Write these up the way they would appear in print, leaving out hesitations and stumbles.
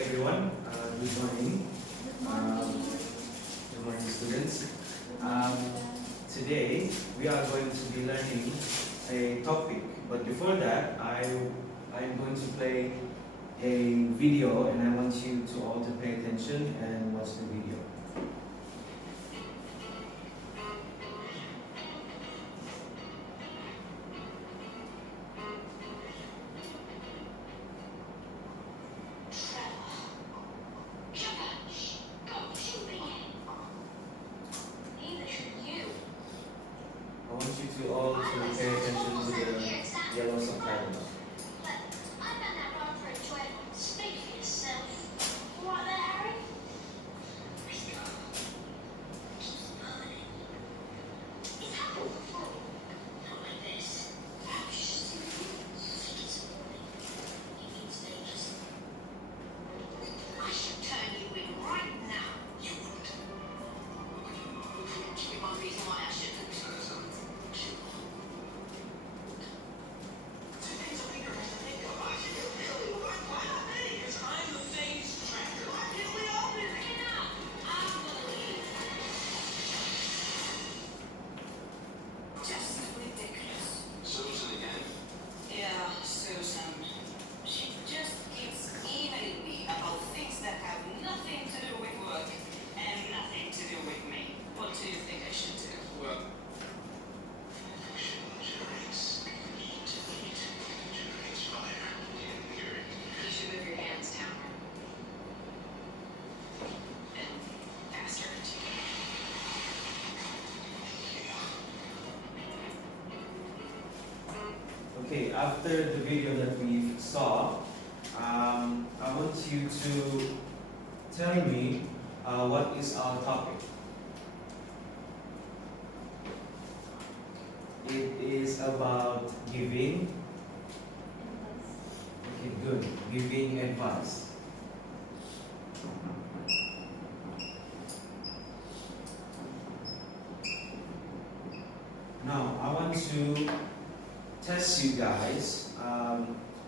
everyone. Good morning. Good morning, students. Today we are going to be learning a topic, but before that, I'm going to play a video, and I want you to all to pay attention and watch the video. I want you to all to pay attention to the yellow subtitles. Okay, after the video that we saw, I want you to tell me what is our topic. It is about giving. Okay, good. Giving advice. Now, I want to test you guys,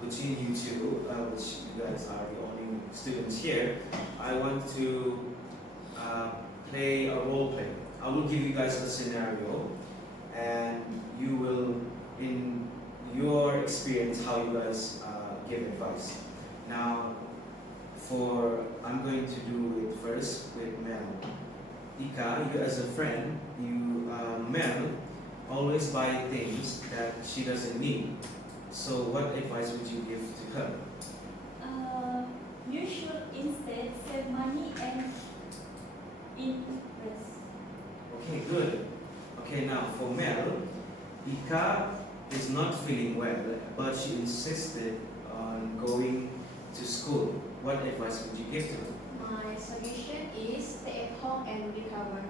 between you two, which you guys are the only students here. I want to play a role play. I will give you guys a scenario, and you will, in your experience, how you guys give advice. Now, I'm going to do it first with Mel. Ika, you as a friend, Mel always buy things that she doesn't need. So what advice would you give to her? You should instead save money and invest. Okay, good. Okay, now for Mel, Ika is not feeling well, but she insisted on going to school. What advice would you give to her? My suggestion is stay at home and recover.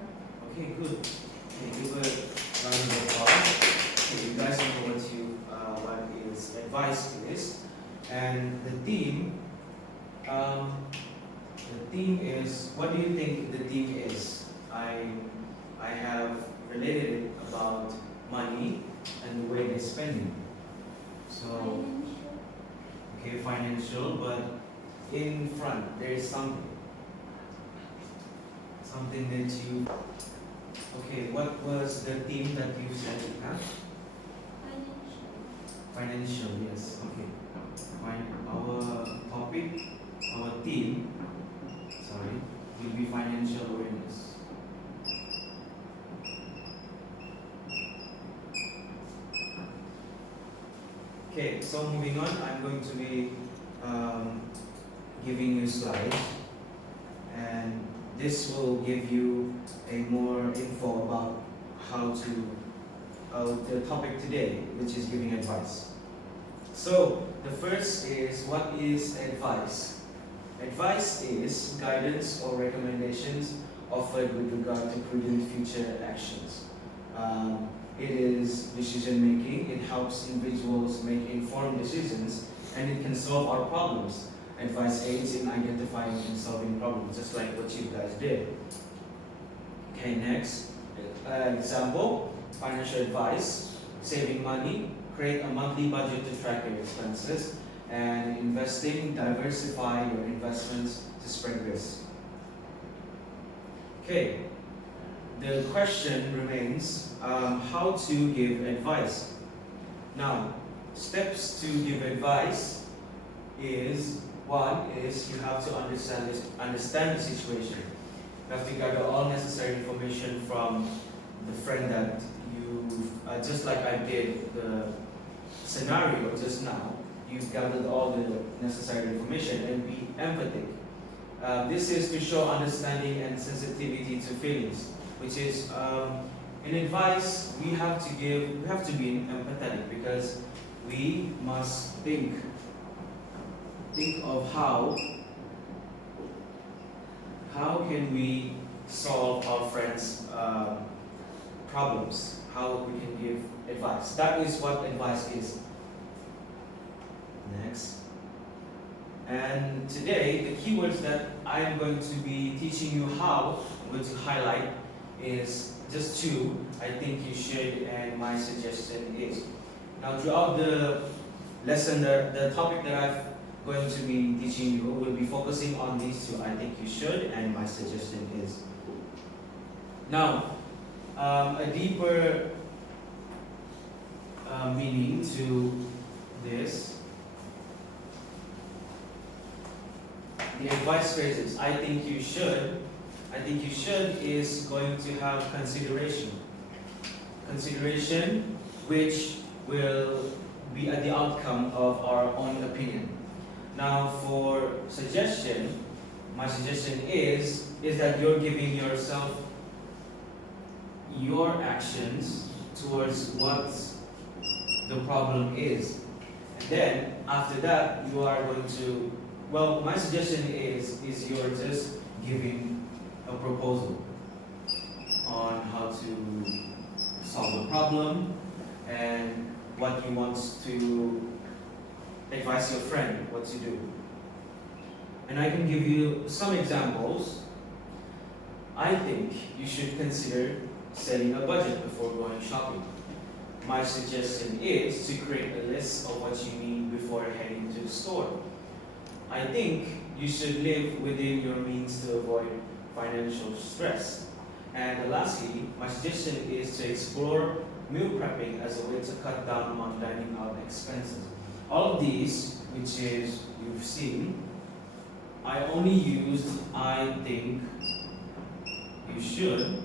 Okay, good. Okay, give a round of applause. Okay, you guys know what is advice is, and the theme is. What do you think the theme is? I have related it about money and the way they're spending. So okay, financial, but in front there is something that you. Okay, what was the theme that you said? Huh? Financial, yes. Okay. Fine. Our topic, our theme, will be financial awareness. Okay, so moving on, I'm going to be giving you slides, and this will give you a more info about how to the topic today, which is giving advice. So the first is, what is advice? Advice is guidance or recommendations offered with regard to prudent future actions. It is decision making. It helps individuals make informed decisions, and it can solve our problems. Advice aids in identifying and solving problems, just like what you guys did. Okay, next example, financial advice: saving money, create a monthly budget to track your expenses, And investing, diversify your investments to spread risk. Okay, the question remains how to give advice. Now, steps to give advice is one is you have to understand the situation. You have to gather all necessary information from the friend that you, just like I did the scenario just now. You've gathered all the necessary information and be empathic. This is to show understanding and sensitivity to feelings, which is in advice we have to be empathetic because we must think of how can we solve our friends' problems, how we can give advice. That is what advice is. Next. And today, the keywords that I am going to be teaching you how, I'm going to highlight, is just two. I think you should, and my suggestion is. Now, throughout the lesson, the topic that I'm going to be teaching you will be focusing on these two. I think you should, and my suggestion is. Now, a deeper meaning to this. The advice phrases, I think you should is going to have consideration. Consideration which will be at the outcome of our own opinion. Now for suggestion, my suggestion is that you're giving yourself your actions towards what the problem is. And then after that you are going to, well, my suggestion is you're just giving a proposal on how to solve the problem and what you want to advise your friend what to do. And I can give you some examples. I think you should consider setting a budget before going shopping. My suggestion is to create a list of what you need before heading to the store. I think you should live within your means to avoid financial stress. And lastly, my suggestion is to explore meal prepping as a way to cut down on dining out expenses. All of these, which is you've seen, I only used I think you should.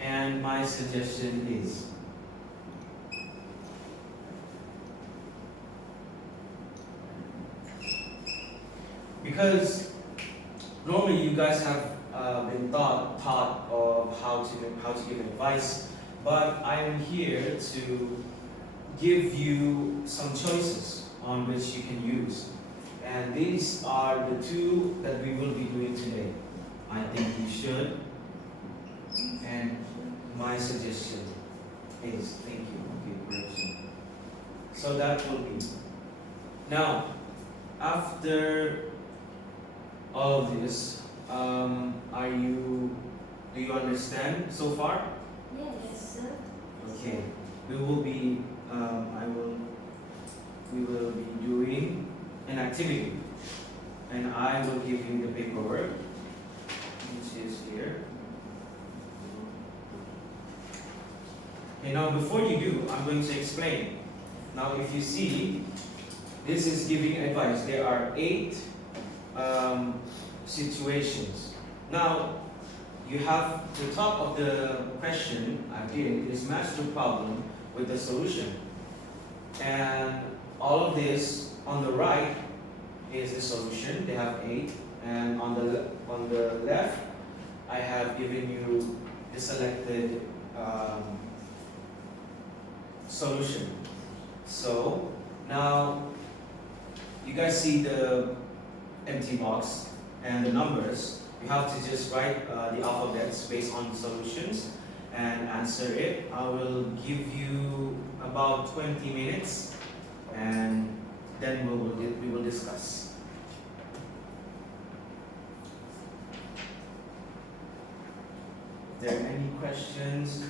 And my suggestion is. Because normally you guys have been taught of how to give advice, but I am here to give you some choices on which you can use. And these are the two that we will be doing today. I think you should, and my suggestion is. Thank you. Okay, correction. So that will be. Now, after all of this, do you understand so far? Yes, sir. Okay. We will be doing an activity, and I will give you the paperwork, which is here. Okay, now before you do, I'm going to explain. Now if you see, this is giving advice. There are 8 situations. Now, you have the top of the question again is match the problem with the solution. And all of this on the right is the solution. They have 8. And on the left, I have given you the selected solution. So now you guys see the empty box and the numbers. You have to just write the alphabets based on the solutions and answer it. I will give you about 20 minutes and then we will discuss. If there are any questions,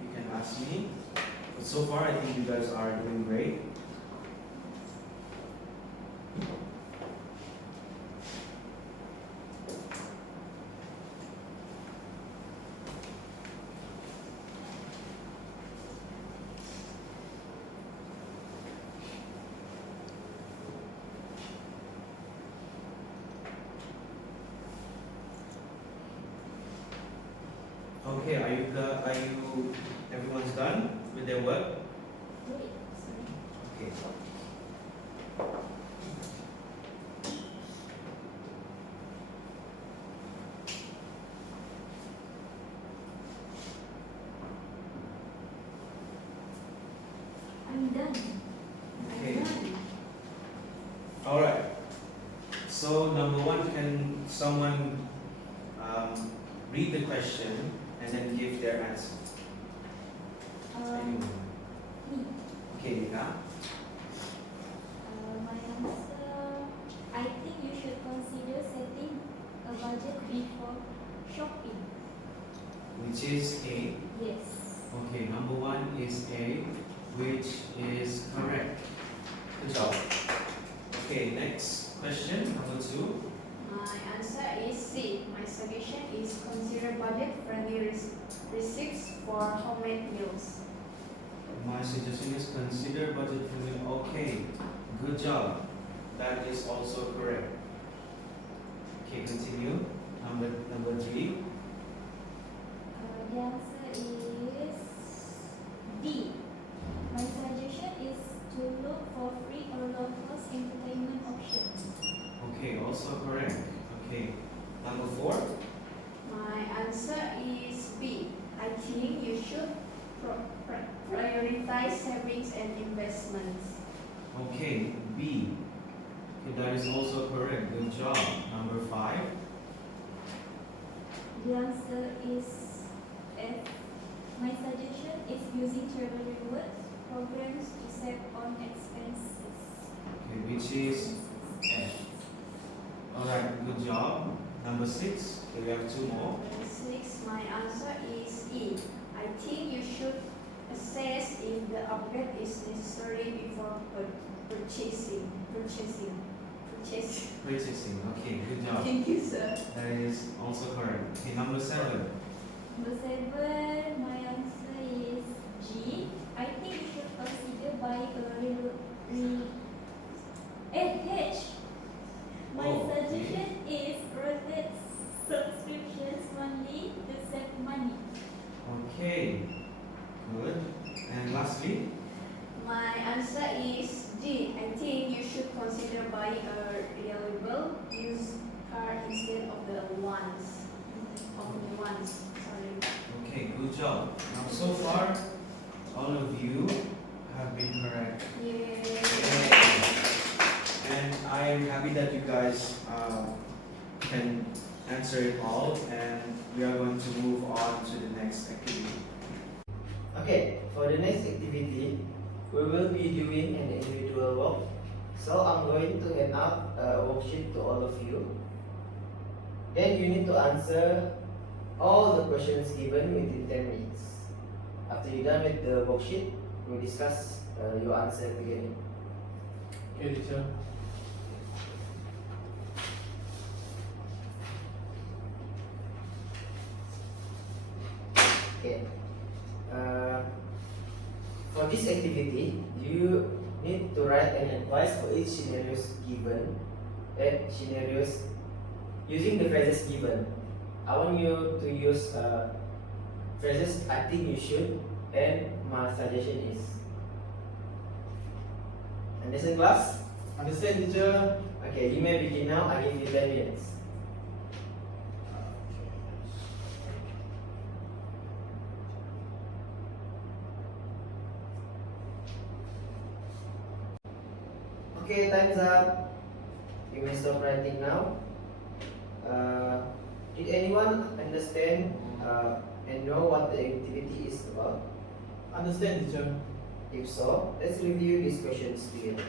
you can can ask me. But so far, I think you guys are doing great. Okay, everyone's done with their work? Wait, sorry. Okay. I'm done. Okay. I'm done. All right. So number one, can someone read the question and then give their answer? Anyone? Me. Okay, Nika. My answer, I think you should consider setting a budget before shopping. Which is A. Yes. Okay, number one is A, which is correct. Good job. Okay, next question, number two. My answer is C. My suggestion is consider budget-friendly receipts for homemade meals. My suggestion is consider budget friendly. Okay, good job. That is also correct. Okay, continue. Number three. The answer is D. My suggestion is to look for free or low-cost entertainment options. Okay, also correct. Okay, number four. My answer is B. I think you should prioritize savings and investments. Okay, B. Okay, that is also correct. Good job. Number five. The answer is F. My suggestion is using travel rewards programs to save on expenses. Okay, which is F. Alright, good job. Number six. Okay, we have two more. Number 6, my answer is E. I think you should assess if the upgrade is necessary before purchasing. Purchasing. Okay, good job. Thank you, sir. That is also correct. Okay, number seven. Number 7, my answer is G. I think you should consider buying H. My Oh, okay. suggestion is rotate subscriptions monthly to save money. Okay, good. And lastly, My answer is D. I think you should consider buying a reliable used car instead of the ones. Sorry. okay, good job. Now, so far, all of you have been correct. Yay. And I am happy that you guys can answer it all, and we are going to move on to the next activity. Okay, for the next activity, we will be doing an individual work. So I'm going to hand out a worksheet to all of you. Then you need to answer all the questions given within 10 minutes. After you're done with the worksheet, we'll discuss your answer together. Okay, teacher. Okay. For this activity, you need to write an advice for each scenarios given. Scenarios using the phrases given. I want you to use phrases I think you should and my suggestion is. Understand, class? Understand, teacher? Okay, you may begin now. I give you 10 minutes. Okay, time's up. You may stop writing now. Did anyone understand and know what the activity is about? Understand, teacher? If so, let's review these questions together.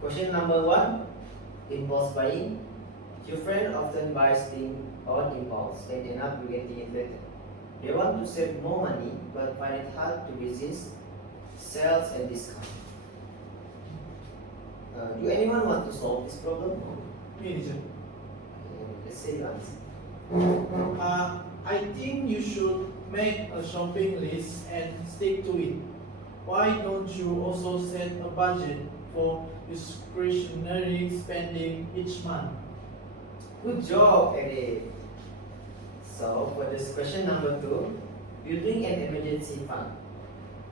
Question number 1, impulse buying. Your friend often buys things on impulse and end up regretting it later. They want to save more money but find it hard to resist sales and discount. Do anyone want to solve this problem? Me, teacher. Let's say you answer. I think you should make a shopping list and stick to it. Why don't you also set a budget for discretionary spending each month? Good job, Eddie. So for this question number 2, building an emergency fund.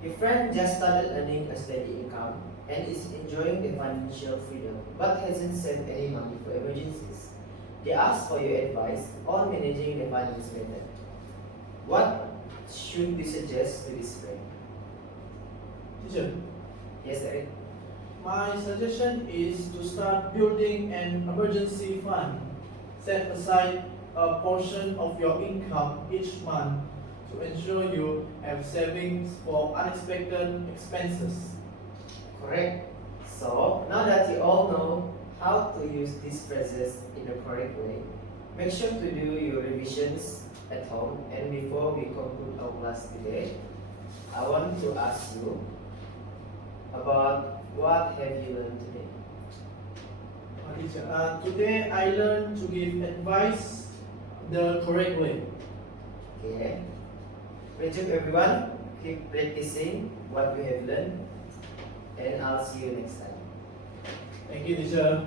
Your friend just started earning a steady income and is enjoying the financial freedom but hasn't saved any money for emergencies. They ask for your advice on managing the finance better. What should we suggest to this friend? Teacher, Yes, Eric. my suggestion is to start building an emergency fund. Set aside a portion of your income each month to ensure you have savings for unexpected expenses. Correct. So now that you all know how to use these phrases in the correct way, make sure to do your revisions at home. And before we conclude our class today, I want to ask you about what have you learned today? Teacher, today I learned to give advice the correct way. Okay. Great job, everyone. Keep practicing what you have learned, and I'll see you next time. Thank you, teacher.